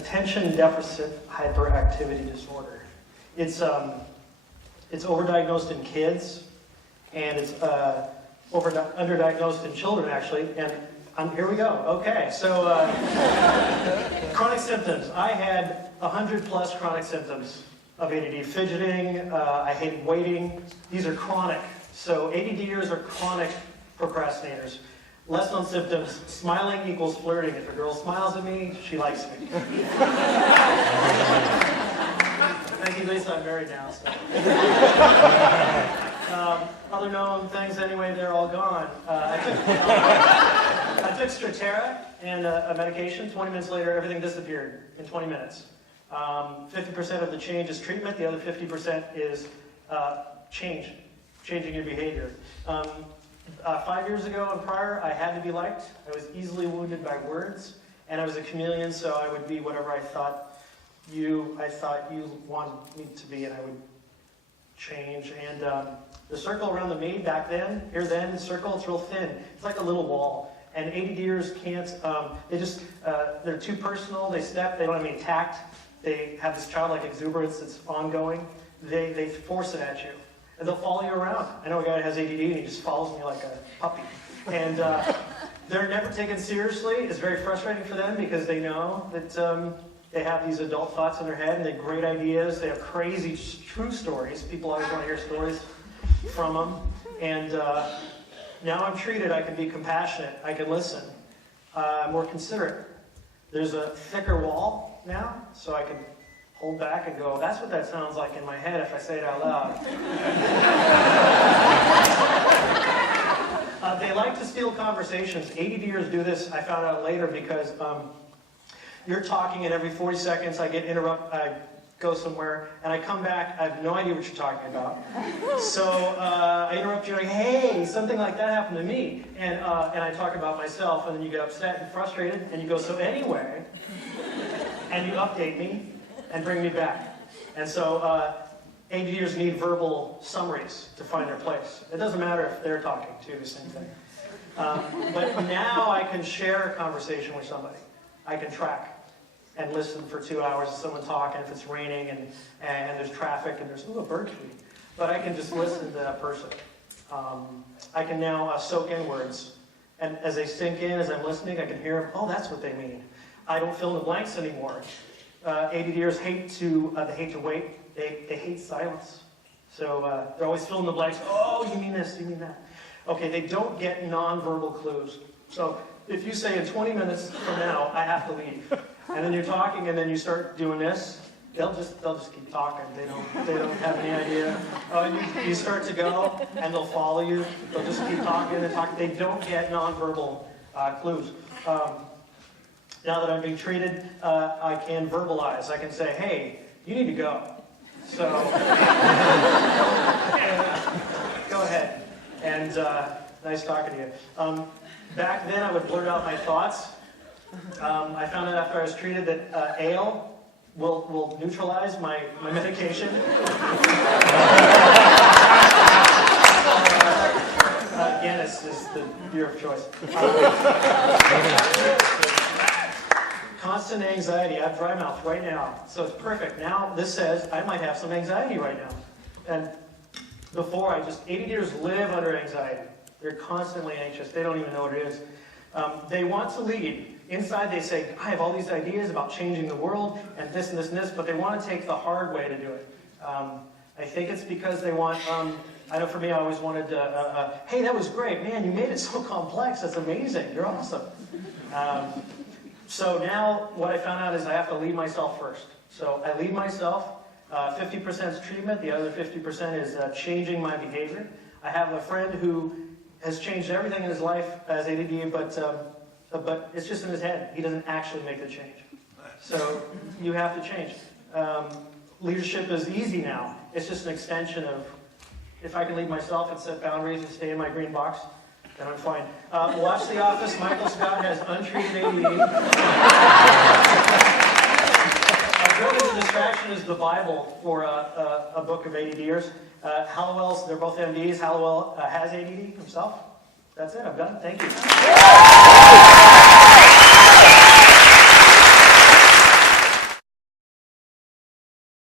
attention deficit hyperactivity disorder. It's overdiagnosed in kids, and it's underdiagnosed in children, actually. And here we go. Okay, so chronic symptoms. I had 100+ chronic symptoms of ADD. Fidgeting, I hated waiting. These are chronic. So ADDers are chronic procrastinators. Less known symptoms, smiling equals flirting. If a girl smiles at me, she likes me. Thank you, Lisa, I'm married now. So. Other known things, anyway, they're all gone. I took Strattera and a medication. 20 minutes later, everything disappeared in 20 minutes. 50% of the change is treatment. The other 50% is changing your behavior. 5 years ago and prior, I had to be liked. I was easily wounded by words, and I was a chameleon, so I would be whatever I thought you wanted me to be, and I would change. And the circle around the me back then, the circle, it's real thin. It's like a little wall. And ADDers can't, they're too personal, they don't have any tact, they have this childlike exuberance that's ongoing, they force it at you. And they'll follow you around. I know a guy that has ADD and he just follows me like a puppy. And they're never taken seriously. It's very frustrating for them because they know that they have these adult thoughts in their head and they have great ideas. They have crazy, true stories. People always want to hear stories from them. And now I'm treated, I can be compassionate. I can listen. I'm more considerate. There's a thicker wall now, so I can hold back and go, that's what that sounds like in my head if I say it out loud. They like to steal conversations. ADDers do this, I found out later, because you're talking and every 40 seconds I get interrupted, I go somewhere, and I come back, I have no idea what you're talking about. So I interrupt you like, hey, something like that happened to me. And I talk about myself, and then you get upset and frustrated, and you go, so anyway, and you update me, and bring me back. And so ADDers need verbal summaries to find their place. It doesn't matter if they're talking too, the same thing. But now I can share a conversation with somebody. I can track and listen for 2 hours to someone talking if it's raining and there's traffic and there's a bird tree. But I can just listen to that person. I can now soak in words. And as they sink in, as I'm listening, I can hear, oh, that's what they mean. I don't fill in the blanks anymore. ADDers hate to wait. They hate silence. So they're always filling the blanks. Oh, you mean this, you mean that. Okay, they don't get nonverbal clues. So if you say in 20 minutes from now, I have to leave, and then you're talking and then you start doing this, they'll just keep talking. They don't have any idea. You start to go and they'll follow you. They'll just keep talking and talking. They don't get nonverbal clues. Now that I'm being treated, I can verbalize. I can say, hey, you need to go. So, go ahead. And nice talking to you. Back then, I would blurt out my thoughts. I found out after I was treated that ale will neutralize my medication. Again, it's just the beer of choice. Constant anxiety. I have dry mouth right now, so it's perfect. Now this says I might have some anxiety right now. And before, ADDers live under anxiety. They're constantly anxious. They don't even know what it is. They want to lead. Inside they say, I have all these ideas about changing the world and this and this and this, but they want to take the hard way to do it. I think it's because they want, I know for me, I always wanted to, hey, that was great. Man, you made it so complex. That's amazing. You're awesome. So now what I found out is I have to lead myself first. So I lead myself. 50% is treatment. The other 50% is changing my behavior. I have a friend who has changed everything in his life as ADD, but it's just in his head. He doesn't actually make the change. So you have to change. Leadership is easy now. It's just an extension of, if I can lead myself and set boundaries and stay in my green box, then I'm fine. Watch The Office. Michael Scott has untreated ADD. Brilliance and Distraction is the Bible for a book of ADDers. Hallowell's, they're both MDs. Hallowell has ADD himself. That's it. I'm done. Thank you.